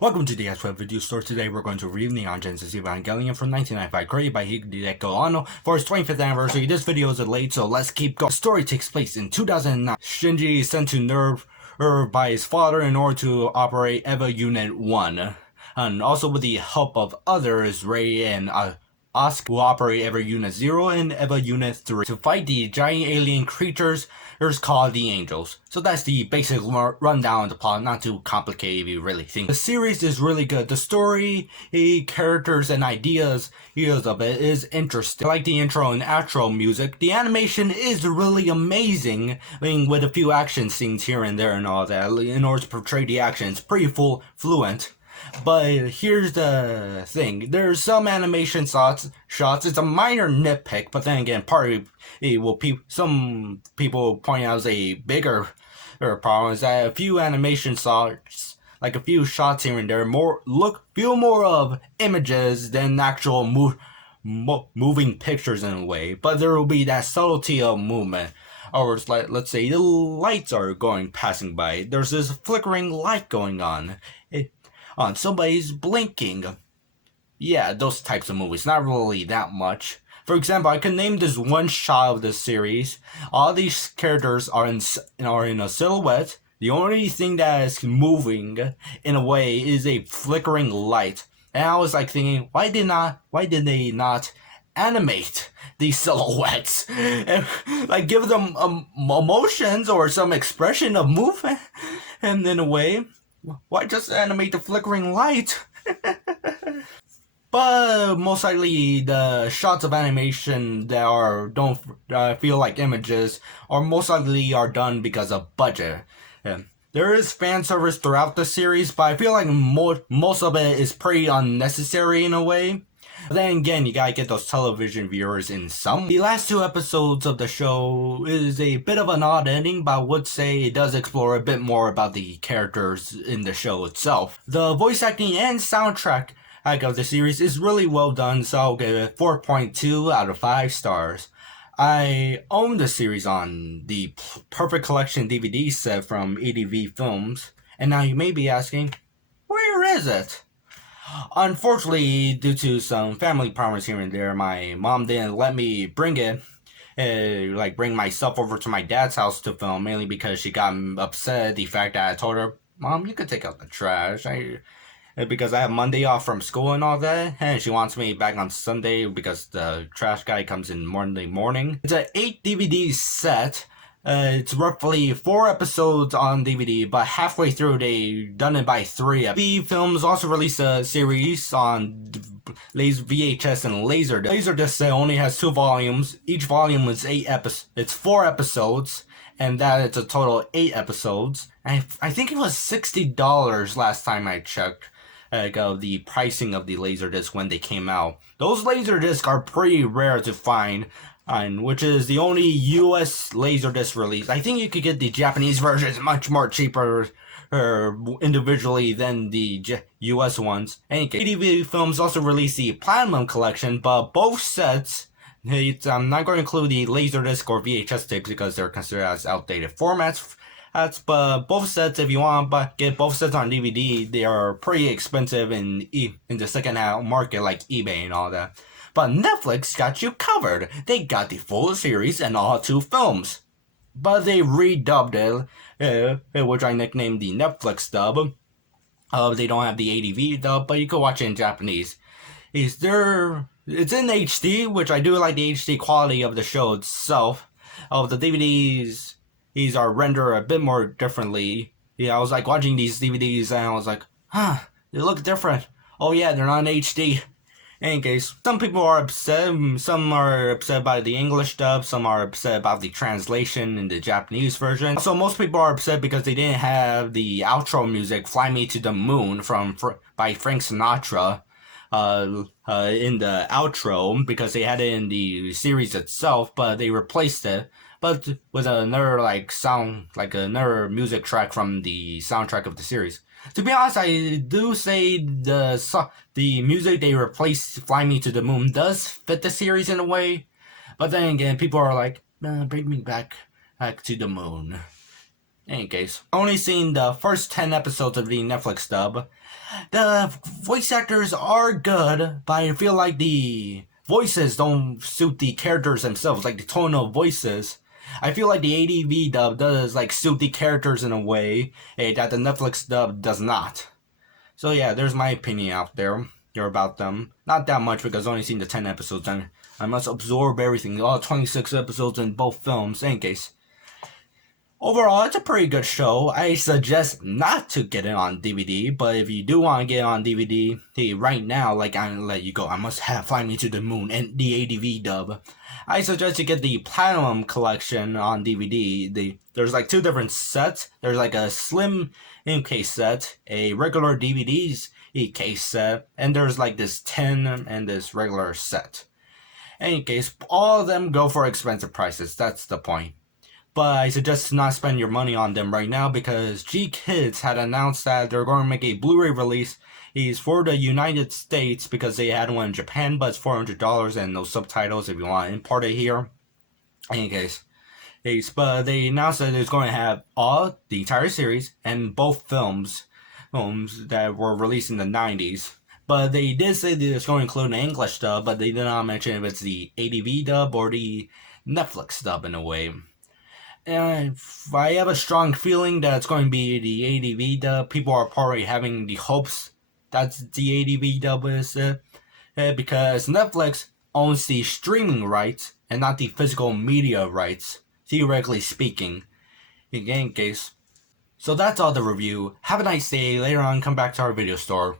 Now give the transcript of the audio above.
Welcome to the Video Store. Today we're going to review on Genesis Evangelion from 1995, created by Hideaki Anno for its 25th anniversary. This video is late, so let's keep going. The story takes place in 2009. Shinji is sent to Nerve by his father in order to operate EVA Unit 1. And also with the help of others, Ray and Asuka will operate EVA Unit 0 and EVA Unit 3 to fight the giant alien creatures called the Angels. So that's the basic rundown of the plot, not too complicated if you really think. The series is really good. The story, characters, and ideas of it is interesting. I like the intro and outro music. The animation is really amazing, with a few action scenes here and there and all that. In order to portray the action, it's pretty fluent. But here's the thing, there's some animation shots, it's a minor nitpick, but then again, some people point out as a bigger problem is that a few animation shots, like a few shots here and there, feel more of images than actual moving pictures in a way, but there will be that subtlety of movement. Or it's like, let's say the lights are passing by, there's this flickering light going on. Somebody's blinking. Yeah, those types of movies, not really that much. For example, I can name this one shot of the series. All these characters are in a silhouette. The only thing that is moving in a way is a flickering light. And I was like thinking, why did they not animate these silhouettes and like give them emotions or some expression of movement? And in a way, why just animate the flickering light? But most likely the shots of animation that don't feel like images are most likely done because of budget. There is fan service throughout the series, but I feel like most of it is pretty unnecessary in a way. But then again, you gotta get those television viewers in some. The last two episodes of the show is a bit of an odd ending, but I would say it does explore a bit more about the characters in the show itself. The voice acting and soundtrack of the series is really well done, so I'll give it 4.2 out of 5 stars. I own the series on the Perfect Collection DVD set from ADV Films, and now you may be asking, where is it? Unfortunately, due to some family problems here and there, my mom didn't let me bring it, bring myself over to my dad's house to film, mainly because she got upset at the fact that I told her, Mom, you could take out the trash, because I have Monday off from school and all that, and she wants me back on Sunday because the trash guy comes in Monday morning. It's an 8 DVD set. It's roughly 4 episodes on DVD, but halfway through they done it by 3. ADV Films also released a series on VHS and Laserdisc. Laserdisc set only has 2 volumes. Each volume is 8 episodes. It's 4 episodes, and that it's a total of 8 episodes. And I think it was $60 last time I checked. Of the pricing of the Laserdisc when they came out. Those Laserdiscs are pretty rare to find, which is the only US Laserdisc release. I think you could get the Japanese versions much more cheaper individually than the US ones. Anyway, ADV Films also released the Platinum Collection, but both sets, I'm not going to include the Laserdisc or VHS tapes because they're considered as outdated formats. But both sets, if you want to get both sets on DVD, they are pretty expensive in the second-hand market like eBay and all that. But Netflix got you covered. They got the full series and all 2 films. But they redubbed it, which I nicknamed the Netflix dub. They don't have the ADV dub, but you can watch it in Japanese. It's in HD, which I do like the HD quality of the show itself. Of the DVDs, these are rendered a bit more differently. Yeah, I was like watching these DVDs and I was like, they look different. Oh yeah, they're not in HD. In any case, some people are upset. Some are upset by the English dub. Some are upset about the translation in the Japanese version. So most people are upset because they didn't have the outro music "Fly Me to the Moon" by Frank Sinatra in the outro, because they had it in the series itself, but they replaced it. But with another another music track from the soundtrack of the series. To be honest, I do say the music they replaced "Fly Me to the Moon" does fit the series in a way, but then again, people are like, bring me back to the moon. In any case, only seen the first 10 episodes of the Netflix dub. The voice actors are good, but I feel like the voices don't suit the characters themselves, like the tone of voices. I feel like the ADV dub does like suit the characters in a way that the Netflix dub does not. So yeah, there's my opinion out there about them. Not that much because I've only seen the 10 episodes and I must absorb everything, all 26 episodes in both films. In any case, overall, it's a pretty good show. I suggest not to get it on DVD, but if you do want to get it on DVD, hey, right now, like I'm let you go, I must have Fly Me to the Moon and the ADV dub. I suggest you get the Platinum Collection on DVD. There's like two different sets. There's like a slim in case set, a regular DVDs case set, and there's like this 10 and this regular set. In any case, all of them go for expensive prices. That's the point. But I suggest not spend your money on them right now because G-Kids had announced that they're going to make a Blu-ray release. It's for the United States because they had one in Japan, but it's $400 and no subtitles if you want to import it here. In any case, but they announced that it's going to have the entire series and both films that were released in the 90s. But they did say that it's going to include an English dub, but they did not mention if it's the ADV dub or the Netflix dub in a way. And I have a strong feeling that it's going to be the ADV dub. People are probably having the hopes that's the ADV dub is because Netflix owns the streaming rights and not the physical media rights, theoretically speaking, in any case. So that's all the review. Have a nice day. Later on, come back to our video store.